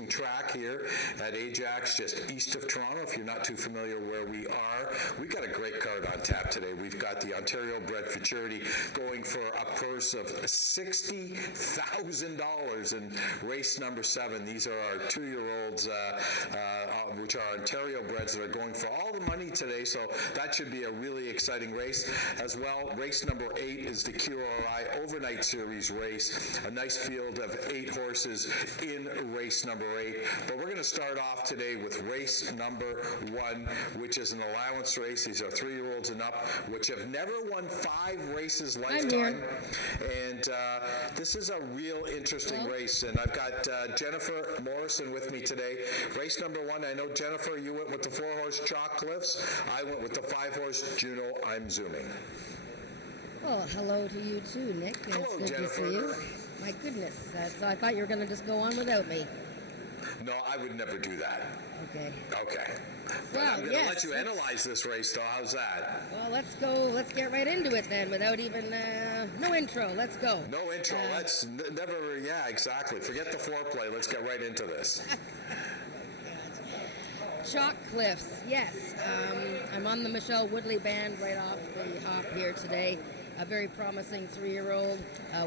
track here at Ajax, just east of Toronto. If you're not too familiar where we are, we've got a great card on tap today. We've got the Ontario Bred Futurity going for a purse of $60,000 in race number 7. These are our 2-year-olds, which are Ontario breds that are going for all the money today, so that should be a really exciting race. As well, race number 8 is the QRI Overnight Series race, a nice field of 8 horses in race number 8. But we're going to start off today with race number 1, which is an allowance race. These are 3-year-olds and up, which have never won 5 races lifetime. And this is a real interesting race. And I've got Jennifer Morrison with me today. Race number 1, I know, Jennifer, you went with the 4-horse Chalk Cliffs. I went with the 5-horse Juno, I'm Zooming. Well, hello to you too, Nick. Hello, it's good Jennifer. to see you. My goodness, I thought you were going to just go on without me. No, I would never do that. Okay. Okay. But Well, I'm going to let you analyze this race, though. How's that? Well, let's go. Let's get right into it then, without even no intro. Let's go. No intro. Let's never. Yeah, exactly. Forget the foreplay. Let's get right into this. Chalk Cliffs, yes. I'm on the Michelle Woodley band right off the hop here today. A very promising 3-year-old.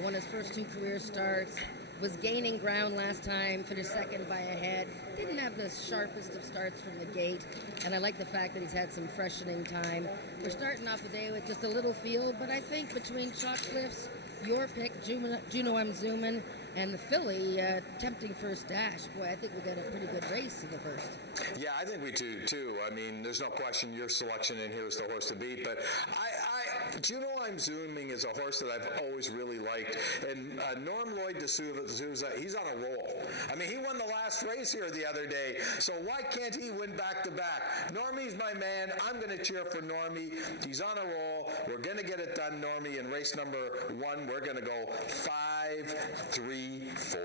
Won his first 2 career starts. Was gaining ground last time, finished second by a head. Didn't have the sharpest of starts from the gate, and I like the fact that he's had some freshening time. We're starting off the day with just a little field, but I think between Chalk Cliffs, your pick, Juno I'm Zooming, and the filly, tempting first dash. Boy, I think we got a pretty good race in the first. Yeah, I think we do too. I mean, there's no question your selection in here is the horse to beat, but Juno I'm Zooming is a horse that I've always really liked. And Norm Lloyd D'Souza, he's on a roll. I mean, he won the last race here the other day, so why can't he win back-to-back? Normie's my man. I'm going to cheer for Normie. He's on a roll. We're going to get it done, Normie. In race number 1, we're going to go 5-3-4.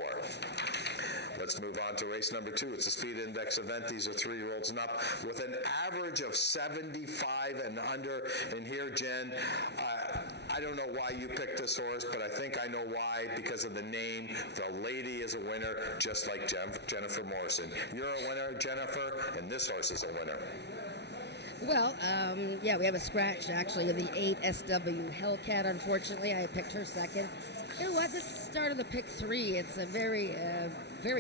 Let's move on to race number 2. It's a speed index event. These are 3-year-olds and up with an average of 75 and under. And here, Jen, I don't know why you picked this horse, but I think I know why, because of the name. The lady is a winner, just like Jennifer Morrison. You're a winner, Jennifer, and this horse is a winner. Well, yeah, we have a scratch, actually, of the 8 SW Hellcat, unfortunately. I picked her second. You know what? This is the start of the pick 3. It's a very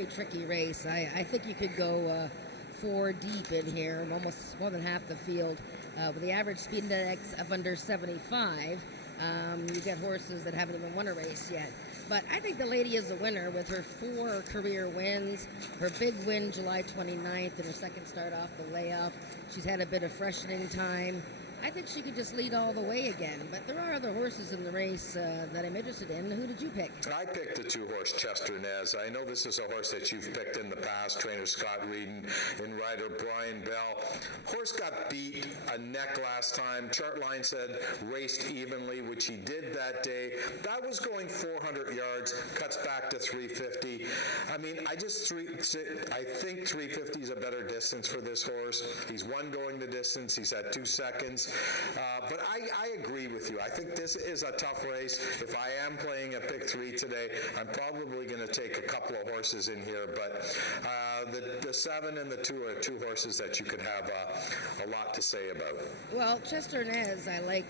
tricky race. I think you could go 4 deep in here, almost more than half the field. With the average speed index of under 75, you get horses that haven't even won a race yet. But I think the lady is a winner with her 4 career wins. Her big win July 29th and her second start off the layoff. She's had a bit of freshening time. I think she could just lead all the way again. But there are other horses in the race that I'm interested in. Who did you pick? I picked the 2-horse Chester Nez. I know this is a horse that you've picked in the past. Trainer Scott Reed and rider Brian Bell. Horse got beat a neck last time. Chart line said raced evenly, which he did that day. That was going 400 yards, cuts back to 350. I mean, I think 350 is a better distance for this horse. He's won going the distance. He's had 2 seconds. But I agree with you. I think this is a tough race. If I am playing a pick 3 today, I'm probably going to take a couple of horses in here. But the 7 and the 2 are 2 horses that you could have a lot to say about. Well, Chester Nez, I like,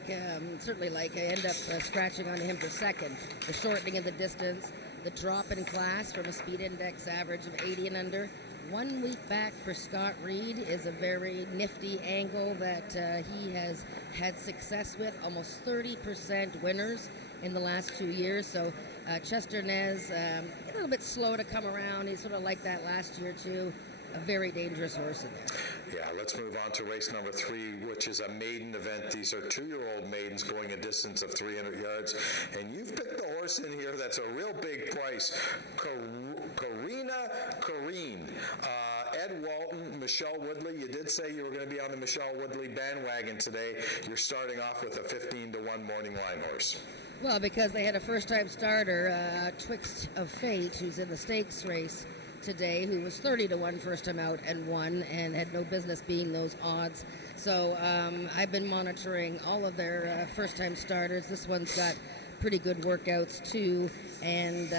certainly like. I end up scratching on him for second. The shortening of the distance, the drop in class from a speed index average of 80 and under. 1 week back for Scott Reed is a very nifty angle that he has had success with. Almost 30% winners in the last 2 years. So Chester Nez, a little bit slow to come around. He's sort of like that last year too. A very dangerous horse in there. Yeah, let's move on to race number 3, which is a maiden event. These are 2-year-old maidens going a distance of 300 yards. And you've picked the horse in here that's a real big price. Kareen. Ed Walton, Michelle Woodley. You did say you were going to be on the Michelle Woodley bandwagon today. You're starting off with a 15-1 morning line horse. Well, because they had a first-time starter, Twixt of Fate, who's in the stakes race today, who was 30-1 first time out and won, and had no business being those odds. So I've been monitoring all of their first-time starters. This one's got pretty good workouts too, and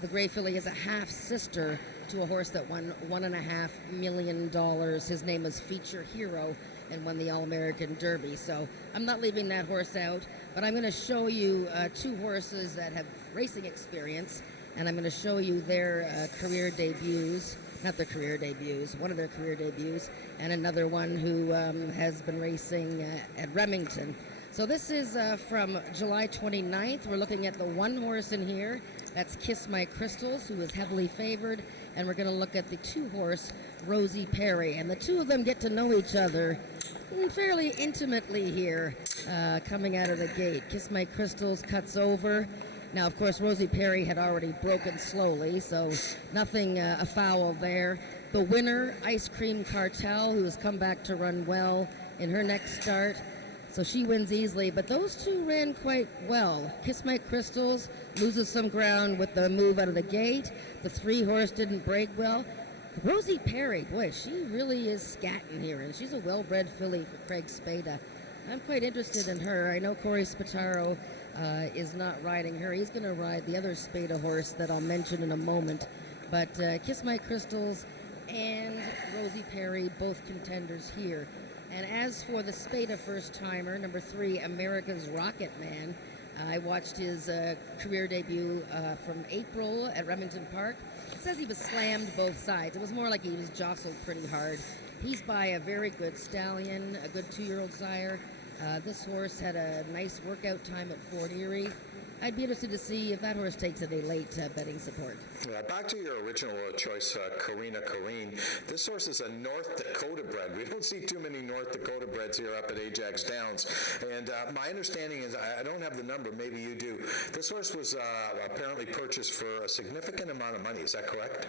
the Gray filly is a half sister to a horse that won $1.5 million. His name was Feature Hero and won the All-American Derby. So I'm not leaving that horse out, but I'm going to show you two horses that have racing experience, and I'm going to show you their career debuts. Not their career debuts, one of their career debuts, and another one who has been racing at Remington. So this is from July 29th. We're looking at the one horse in here. That's Kiss My Crystals, who is heavily favored. And we're going to look at the two horse, Rosie Perry. And the two of them get to know each other fairly intimately here coming out of the gate. Kiss My Crystals cuts over. Now, of course, Rosie Perry had already broken slowly, so nothing afoul there. The winner, Ice Cream Cartel, who has come back to run well in her next start. So she wins easily, but those two ran quite well. Kiss My Crystals loses some ground with the move out of the gate. The three horse didn't break well. Rosie Perry, boy, she really is scatting here, and she's a well-bred filly for Craig Spada. I'm quite interested in her. I know Corey Spataro is not riding her. He's going to ride the other Spada horse that I'll mention in a moment. But Kiss My Crystals and Rosie Perry, both contenders here. And as for the Spada first-timer, number 3, America's Rocket Man, I watched his career debut from April at Remington Park. It says he was slammed both sides. It was more like he was jostled pretty hard. He's by a very good stallion, a good 2-year-old sire. This horse had a nice workout time at Fort Erie. I'd be interested to see if that horse takes any late betting support. Back to your original choice, Karina Kareen. This horse is a North Dakota bred. We don't see too many North Dakota breds here up at Ajax Downs. And my understanding is, I don't have the number, maybe you do. This horse was apparently purchased for a significant amount of money. Is that correct?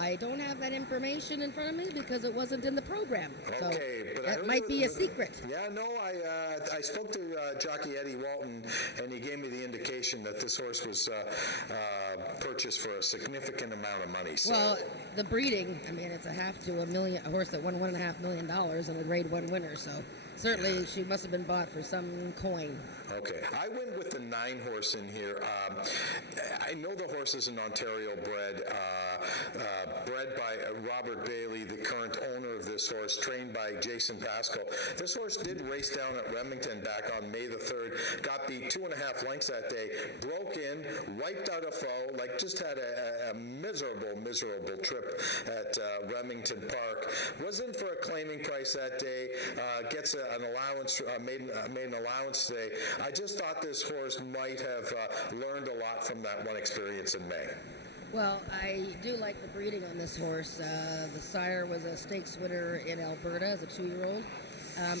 I don't have that information in front of me because it wasn't in the program. Okay, so but that might be a secret. Yeah, no, I spoke to jockey Eddie Walton, and he gave me the indication that this horse was purchased for a significant amount of money. So. Well, the breeding, I mean, it's a half to $1 million, a horse that won $1.5 million and a Grade 1 winner, so certainly she must have been bought for some coin. Okay, I went with the 9 horse in here. I know the horse is an Ontario bred, bred by Robert Bailey, the current owner of this horse, trained by Jason Pascal. This horse did race down at Remington back on May the 3rd, got beat 2.5 lengths that day, broke in, wiped out a foe, like just had a miserable trip at Remington Park. Was in for a claiming price that day, gets an allowance, made an allowance today. I just thought this horse might have learned a lot from that one experience in May. Well, I do like the breeding on this horse. The sire was a stakes winner in Alberta as a 2-year-old.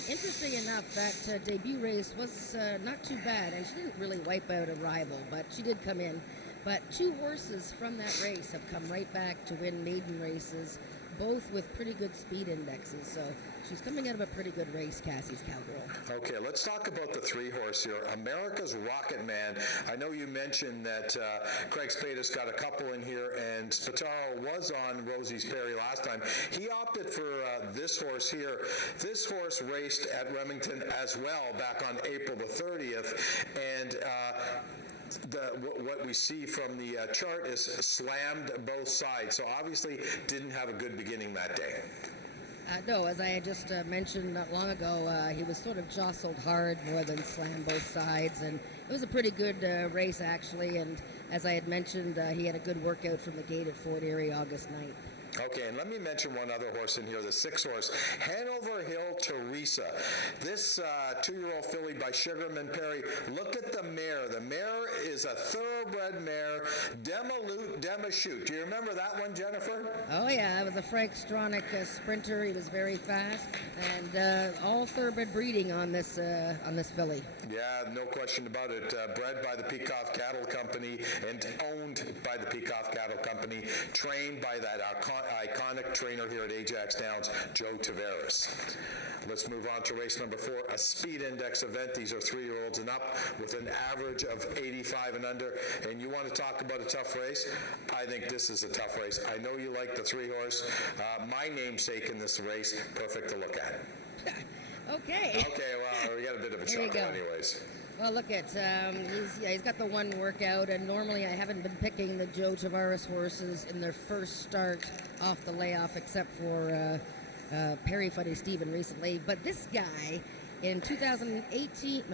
Interesting enough, that debut race was not too bad, and she didn't really wipe out a rival, but she did come in. But 2 horses from that race have come right back to win maiden races, both with pretty good speed indexes. So she's coming out of a pretty good race, Cassie's Cowgirl. Okay, let's talk about the 3 horse here. America's Rocket Man. I know you mentioned that Craig Spada's got a couple in here, and Spataro was on Rosie Perry last time. He opted for this horse here. This horse raced at Remington as well back on April the 30th, and what we see from the chart is slammed both sides, so obviously didn't have a good beginning that day. No, as I had just mentioned not long ago, he was sort of jostled hard more than slammed both sides, and it was a pretty good race actually, and as I had mentioned, he had a good workout from the gate at Fort Erie August 9th. Okay, and let me mention one other horse in here, the 6 horse, Hanover Hill Teresa. This 2-year-old filly by Sugarman Perry. Look at the mare. The mare is a thoroughbred mare, Demaloot Demashoot. Do you remember that one, Jennifer? Oh yeah, it was a Frank Stronach sprinter. He was very fast, and all thoroughbred breeding on this filly. Yeah, no question about it. Bred by the Peacock Cattle Company and owned by the Peacock Cattle Company, trained by that iconic trainer here at Ajax Downs, Joe Tavares. Let's move on to race number 4, a speed index event. These are 3-year-olds and up with an average of 85 and under. And you want to talk about a tough race? I think this is a tough race. I know you like the 3 horse. My namesake in this race, perfect to look at. Okay. Okay, well, we got a bit of a chuckle anyways. Well, look at he's got the one workout, and normally I haven't been picking the Joe Tavares horses in their first start off the layoff, except for Perry Funny Steven recently. But this guy in 2019,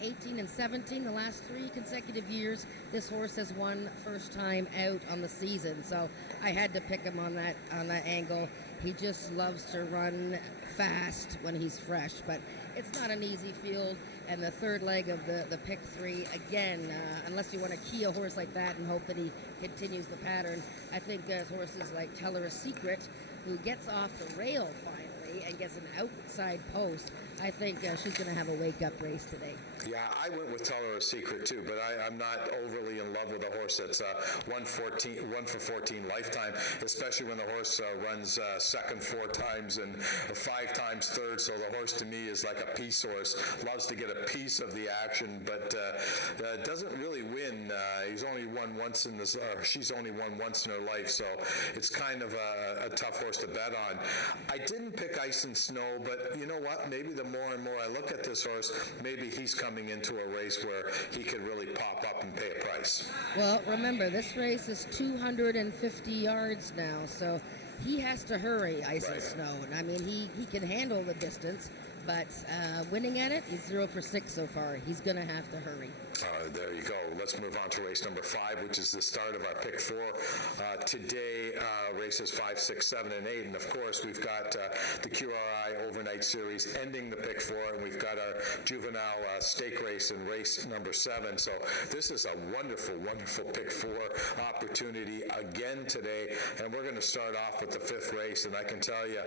18, and 17, the last 3 consecutive years, this horse has won first time out on the season. So I had to pick him on that angle. He just loves to run fast when he's fresh, but it's not an easy field. And the third leg of the pick 3, again, unless you want to key a horse like that and hope that he continues the pattern, I think horses like Tell Her a Secret, who gets off the rail finally and gets an outside post, I think she's going to have a wake-up race today. Yeah, I went with Tell Her a Secret too, but I'm not overly in love with a horse that's 1 for 14 lifetime, especially when the horse runs second 4 times and 5 times third. So the horse to me is like a piece horse, loves to get a piece of the action, but doesn't really win. He's only won once in this, or she's only won once in her life, so it's kind of a tough horse to bet on. I didn't pick Ice and Snow, but you know what? Maybe the more and more I look at this horse, maybe he's coming into a race where he could really pop up and pay a price. Well, remember, this race is 250 yards now, so he has to hurry, Ice and Snow. And I mean, he can handle the distance, but winning at it, he's 0 for 6 so far. He's going to have to hurry. There you go. Let's move on to race number 5, which is the start of our pick 4. Today, races 5, 6, 7, and 8. And of course, we've got the QRI Overnight Series ending the pick 4, and we've got our juvenile stake race in race number 7. So this is a wonderful, wonderful pick 4 opportunity again today. And we're going to start off with the 5th race. And I can tell you,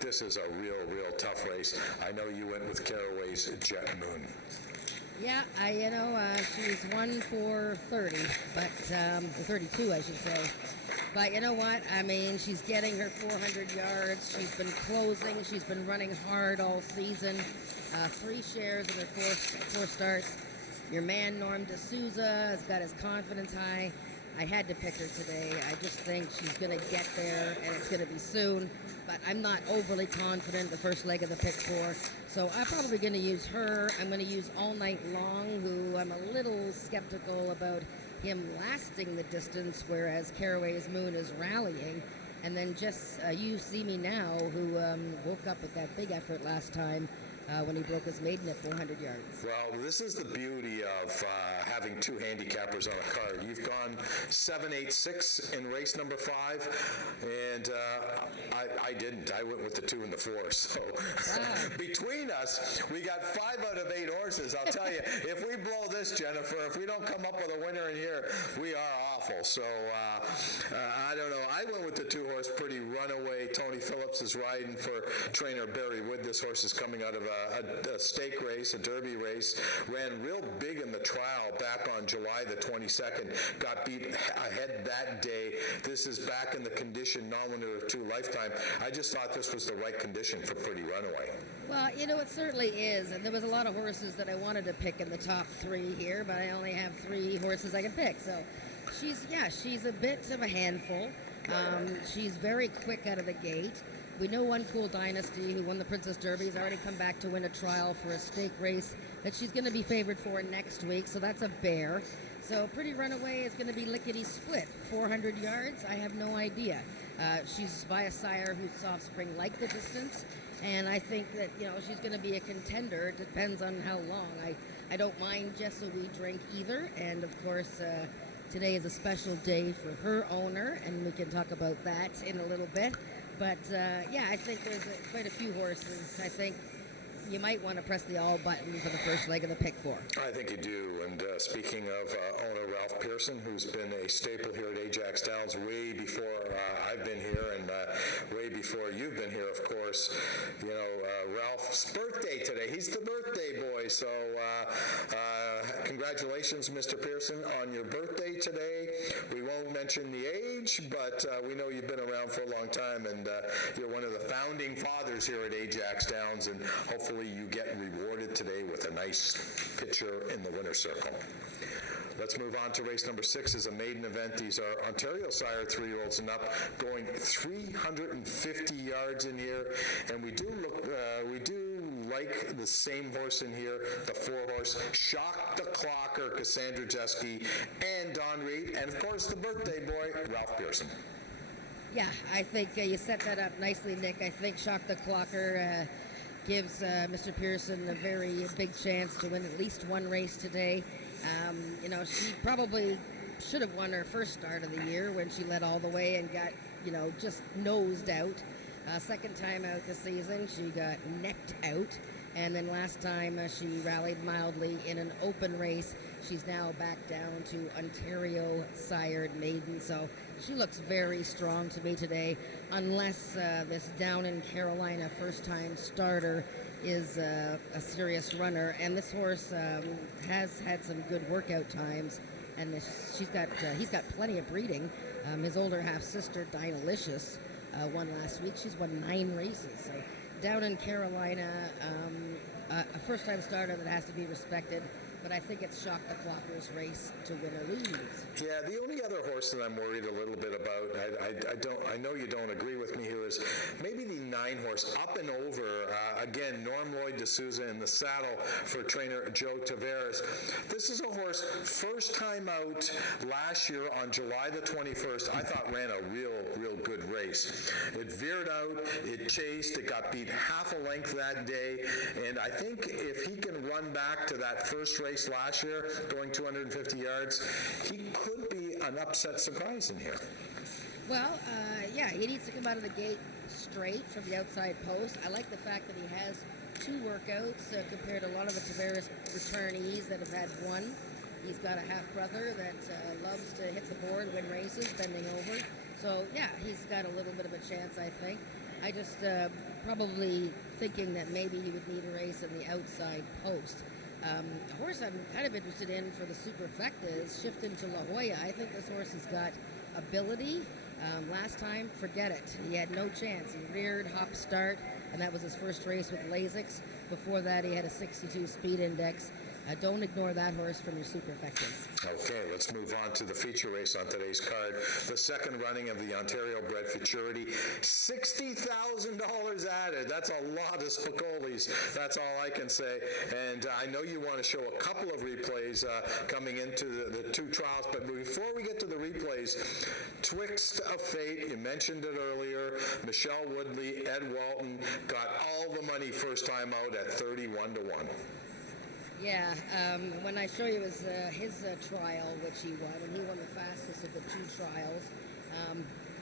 this is a real, real tough race. I know you went with Caraway's Jet Moon. Yeah, she's 1 for 30, but 32, I should say. But you know what? I mean, she's getting her 400 yards. She's been closing. She's been running hard all season. 3 shares in her 4 starts. Your man, Norm D'Souza, has got his confidence high. I had to pick her today. I just think she's going to get there, and it's going to be soon. But I'm not overly confident the first leg of the pick 4. So I'm probably going to use her. I'm going to use All Night Long, who I'm a little skeptical about him lasting the distance, whereas Caraway's Moon is rallying. And then just You See Me Now, who woke up with that big effort last time when he broke his maiden at 400 yards. Well, this is the beauty of having 2 handicappers on a card. You've gone 7, 8, 6 in race number 5, and I didn't. I went with the 2 and the 4. So between us, we got 5 out of 8 horses. I'll tell you, if we blow this, Jennifer, if we don't come up with a winner in here, we are awful. So I don't know. I went with the 2 horse Pretty Runaway. Tony Phillips is riding for trainer Barry Wood. This horse is coming out of a stake race, a Derby race, ran real big in the trial back on July the 22nd, got beat ahead that day. This is back in the condition, non-winner of 2 lifetime. I just thought this was the right condition for Pretty Runaway. Well, it certainly is. And there was a lot of horses that I wanted to pick in the top 3 here, but I only have 3 horses I can pick. So she's a bit of a handful. She's very quick out of the gate. We know One Cool Dynasty, who won the Princess Derby, has already come back to win a trial for a stake race that she's going to be favored for next week, so that's a bear. So Pretty Runaway is going to be lickety-split. 400 yards, I have no idea. She's by a sire whose offspring like the distance, and I think that, she's going to be a contender. It depends on how long. I don't mind Jessa We Drink either, and of course, today is a special day for her owner, and we can talk about that in a little bit. But, I think there's quite a few horses. I think you might want to press the all button for the first leg of the pick 4. I think you do. And speaking of owner Ralph Pearson, who's been a staple here at Ajax Downs way before I've been here and way before you've been here, of course. Ralph's birthday today. He's the birthday boy. So congratulations, Mr. Pearson, on your birthday today. We won't mention the age, but we know you've been around for a long time, and you're one of the founding fathers here at Ajax Downs, and hopefully you get rewarded today with a nice picture in the winner's circle. Let's move on to race number 6 is a maiden event. These are Ontario sire 3-year-olds and up, going 350 yards in here, and we do like the same horse in here, the 4-horse, Shock the Clocker, Cassandra Jeske, and Don Reed, and of course the birthday boy, Ralph Pearson. Yeah, I think you set that up nicely, Nick. I think Shock the Clocker gives Mr. Pearson a very big chance to win at least one race today. She probably should have won her first start of the year when she led all the way and got, just nosed out. Second time out this season, she got necked out. And then last time she rallied mildly in an open race. She's now back down to Ontario sired maiden. So she looks very strong to me today, unless this down in Carolina first-time starter is a serious runner. And this horse has had some good workout times, and he's got plenty of breeding. His older half-sister, Dynalicious, won last week. She's won 9 races. So down in Carolina, a first-time starter that has to be respected. But I think it's Shock the Clocker's race to win or lose. Yeah, the only other horse that I'm worried a little bit about, I know you don't agree with me here, is maybe the 9-horse Up and Over. Again, Norm Lloyd D'Souza in the saddle for trainer Joe Tavares. This is a horse, first time out last year on July the 21st, I thought ran a real good race. It veered out, it chased, it got beat half a length that day, and I think if he can run back to that first race last year, going 250 yards, he could be an upset surprise in here. Well, he needs to come out of the gate straight from the outside post. I like the fact that he has 2 workouts compared to a lot of the Tavares returnees that have had 1. He's got a half-brother that loves to hit the board, win races, bending over. So, he's got a little bit of a chance, I think. I just probably thinking that maybe he would need a race in the outside post. A horse I'm kind of interested in for the superfecta is Shifting to La Jolla. I think this horse has got ability. Last time, forget it. He had no chance. He reared, hop start, and that was his first race with Lasix. Before that, he had a 62 speed index. Don't ignore that horse from your superfectas. Okay, let's move on to the feature race on today's card. The second running of the Ontario Bred Futurity. $60,000 added. That's a lot of Spicolis. That's all I can say. And I know you want to show a couple of replays coming into the 2 trials. But before we get to the replays, Twixt of Fate, you mentioned it earlier. Michelle Woodley, Ed Walton got all the money first time out at 31 to 1. Yeah, when I show you his trial, which he won, and he won the fastest of the 2 trials.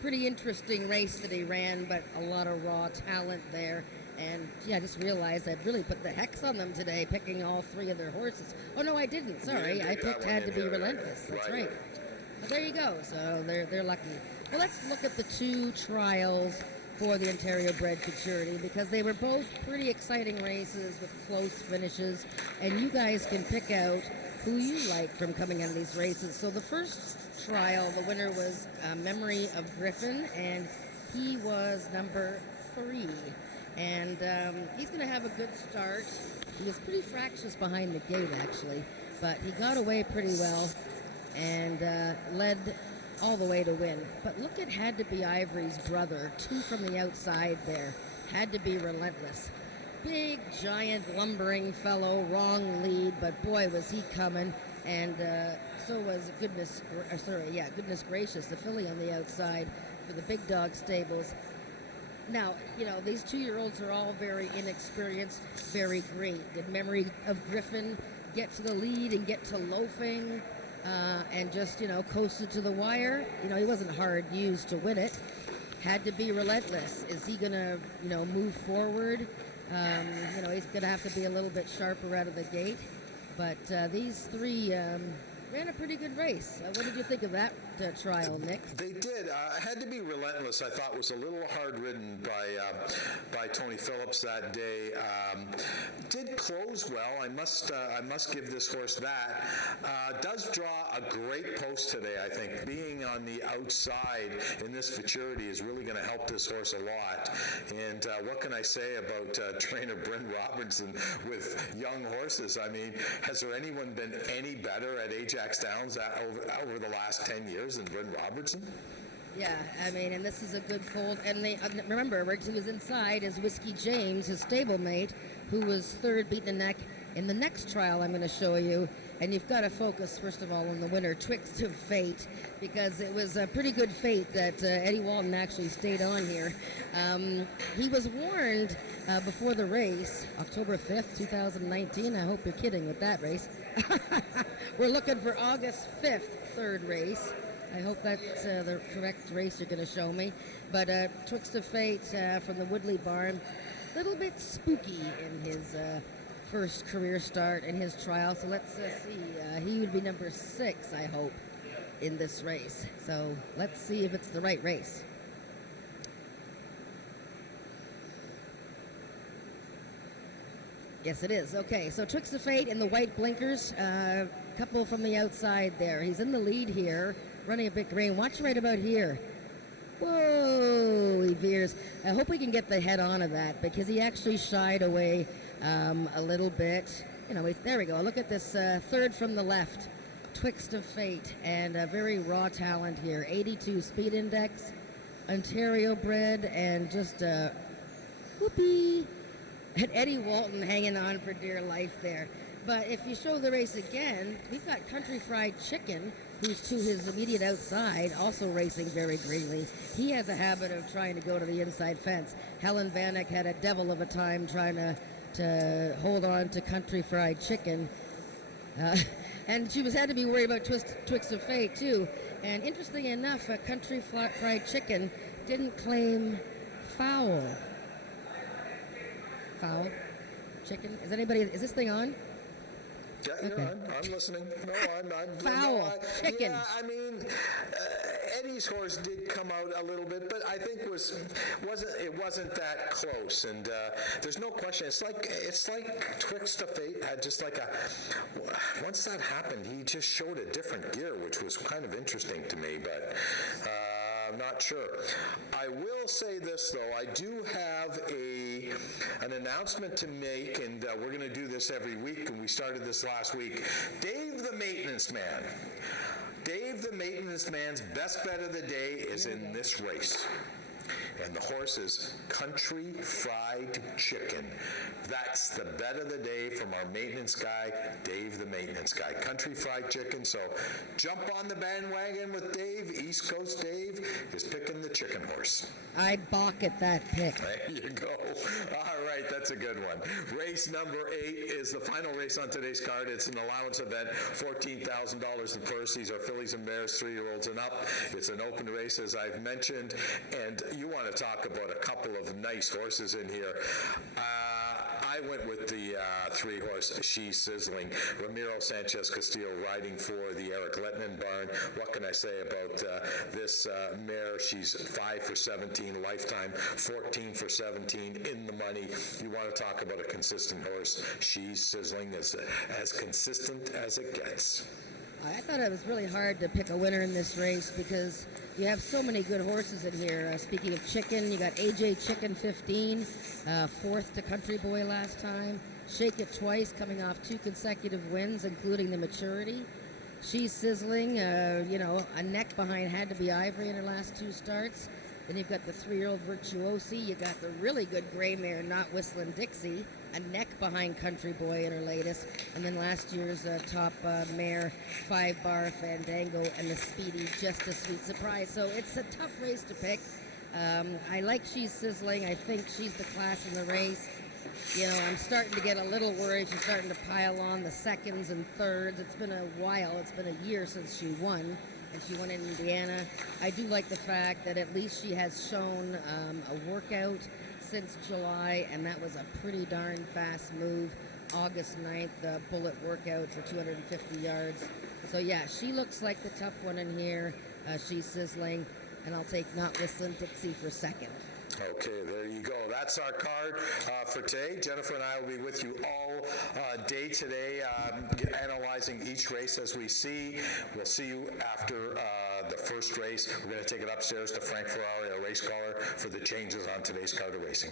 Pretty interesting race that he ran, but a lot of raw talent there. And, I just realized I'd really put the hex on them today, picking all 3 of their horses. Oh, no, I didn't. Sorry. I picked Had to Be Relentless. That's right. Well, there you go. So they're lucky. Well, let's look at the 2 trials for the Ontario Bred Futurity, because they were both pretty exciting races with close finishes, and you guys can pick out who you like from coming out of these races. So the first trial, the winner was Memory of Griffin, and he was number 3. And he's going to have a good start. He was pretty fractious behind the gate, actually, but he got away pretty well and led all the way to win. But look at Had to Be Ivory's brother, 2 from the outside there. Had to Be Relentless. Big, giant, lumbering fellow, wrong lead, but boy, was he coming. And so was Goodness Gracious, the filly on the outside for the Big Dog Stables. Now, these 2-year-olds are all very inexperienced, very great. Did Memory of Griffin get to the lead and get to loafing? And just, coasted to the wire. He wasn't hard used to win it. Had to Be Relentless. Is he going to, move forward? He's going to have to be a little bit sharper out of the gate. But these 3 ran a pretty good race. What did you think of that trial, Nick? They did. Had to Be Relentless, I thought, was a little hard-ridden by Tony Phillips that day. Did close well. I must give this horse that. Does draw a great post today, I think. Being on the outside in this futurity is really going to help this horse a lot. And what can I say about trainer Bryn Robertson with young horses? I mean, has there anyone been any better at Ajax Downs over the last 10 years than Bryn Robertson? Yeah, I mean, and this is a good cold. And they remember, Riggs, who was inside is Whiskey James, his stablemate, who was third, beaten the neck in the next trial I'm going to show you. And you've got to focus, first of all, on the winner, Twixt of Fate, because it was a pretty good fate that Eddie Walton actually stayed on here. He was warned before the race, October 5th, 2019. I hope you're kidding with that race. We're looking for August 5th, third race. I hope that's the correct race you're going to show me. But Twixt of Fate from the Woodley Barn, a little bit spooky in his first career start in his trial. So let's see. He would be number 6, I hope, in this race. So let's see if it's the right race. Yes, it is. Okay, so Twixt of Fate in the white blinkers. Couple from the outside there. He's in the lead here, running a bit green. Watch right about here. Whoa, he veers. I hope we can get the head on of that because he actually shied away a little bit. You know, there we go. Look at this third from the left, Twixt of Fate, and a very raw talent here. 82 speed index, Ontario bred, and just whoopee. And Eddie Walton hanging on for dear life there. But if you show the race again, we've got Country Fried Chicken, who's to his immediate outside, also racing very greenly. He has a habit of trying to go to the inside fence. Helen Vanek had a devil of a time trying to hold on to Country Fried Chicken. And she had to be worried about Twixt of Fate, too. And interestingly enough, Country Fried Chicken didn't claim foul. Foul? Chicken? Is this thing on? Yeah, you're on. I'm listening. No, I'm foul. Chicken. Yeah, I mean, Eddie's horse did come out a little bit, but I think it wasn't that close. And there's no question. It's like Twixt of Fate had just like once that happened, he just showed a different gear, which was kind of interesting to me. But I'm not sure. I will say this though. I do have an announcement to make, and we're going to do this every week, and we started this last week. Dave the Maintenance Man. Dave the Maintenance Man's best bet of the day is in this race. And the horse is Country Fried Chicken. That's the bet of the day from our maintenance guy, Dave the Maintenance Guy. Country Fried Chicken. So jump on the bandwagon with Dave. East Coast Dave is picking the chicken horse. I balk at that pick. There you go. All right, that's a good one. Race number 8 is the final race on today's card. It's an allowance event, $14,000 the purse. These are fillies and mares, 3-year-olds and up. It's an open race, as I've mentioned, and you want to talk about a couple of nice horses in here. I went with the 3-horse She's Sizzling. Ramiro Sanchez Castillo riding for the Eric Lettinen barn. What can I say about this mare? She's 5 for 17 lifetime, 14 for 17 in the money. You want to talk about a consistent horse? She's Sizzling is as consistent as it gets. I thought it was really hard to pick a winner in this race because you have so many good horses in here. Speaking of chicken, you got AJ Chicken 15, fourth to Country Boy last time. Shake It Twice coming off 2 consecutive wins, including the maturity. She's Sizzling, a neck behind Had to Be Ivory in her last 2 starts. Then you've got the 3-year-old Virtuosi. You got the really good gray mare, Not Whistling Dixie, a neck behind Country Boy in her latest. And then last year's top mare, 5-bar Fandango, and the speedy Just a Sweet Surprise. So it's a tough race to pick. I like She's Sizzling. I think she's the class in the race. You know, I'm starting to get a little worried. She's starting to pile on the seconds and thirds. It's been a while. It's been a year since she won. And she won in Indiana. I do like the fact that at least she has shown a workout since July, and that was a pretty darn fast move. August 9th, the bullet workout for 250 yards. So yeah, she looks like the tough one in here. She's Sizzling, and I'll take Not Whistling Dixie for second. Okay, there you go. That's our card for today. Jennifer and I will be with you all day today, analyzing each race as we see. We'll see you after the first race. We're going to take it upstairs to Frank Ferrari, our race caller, for the changes on today's card of racing.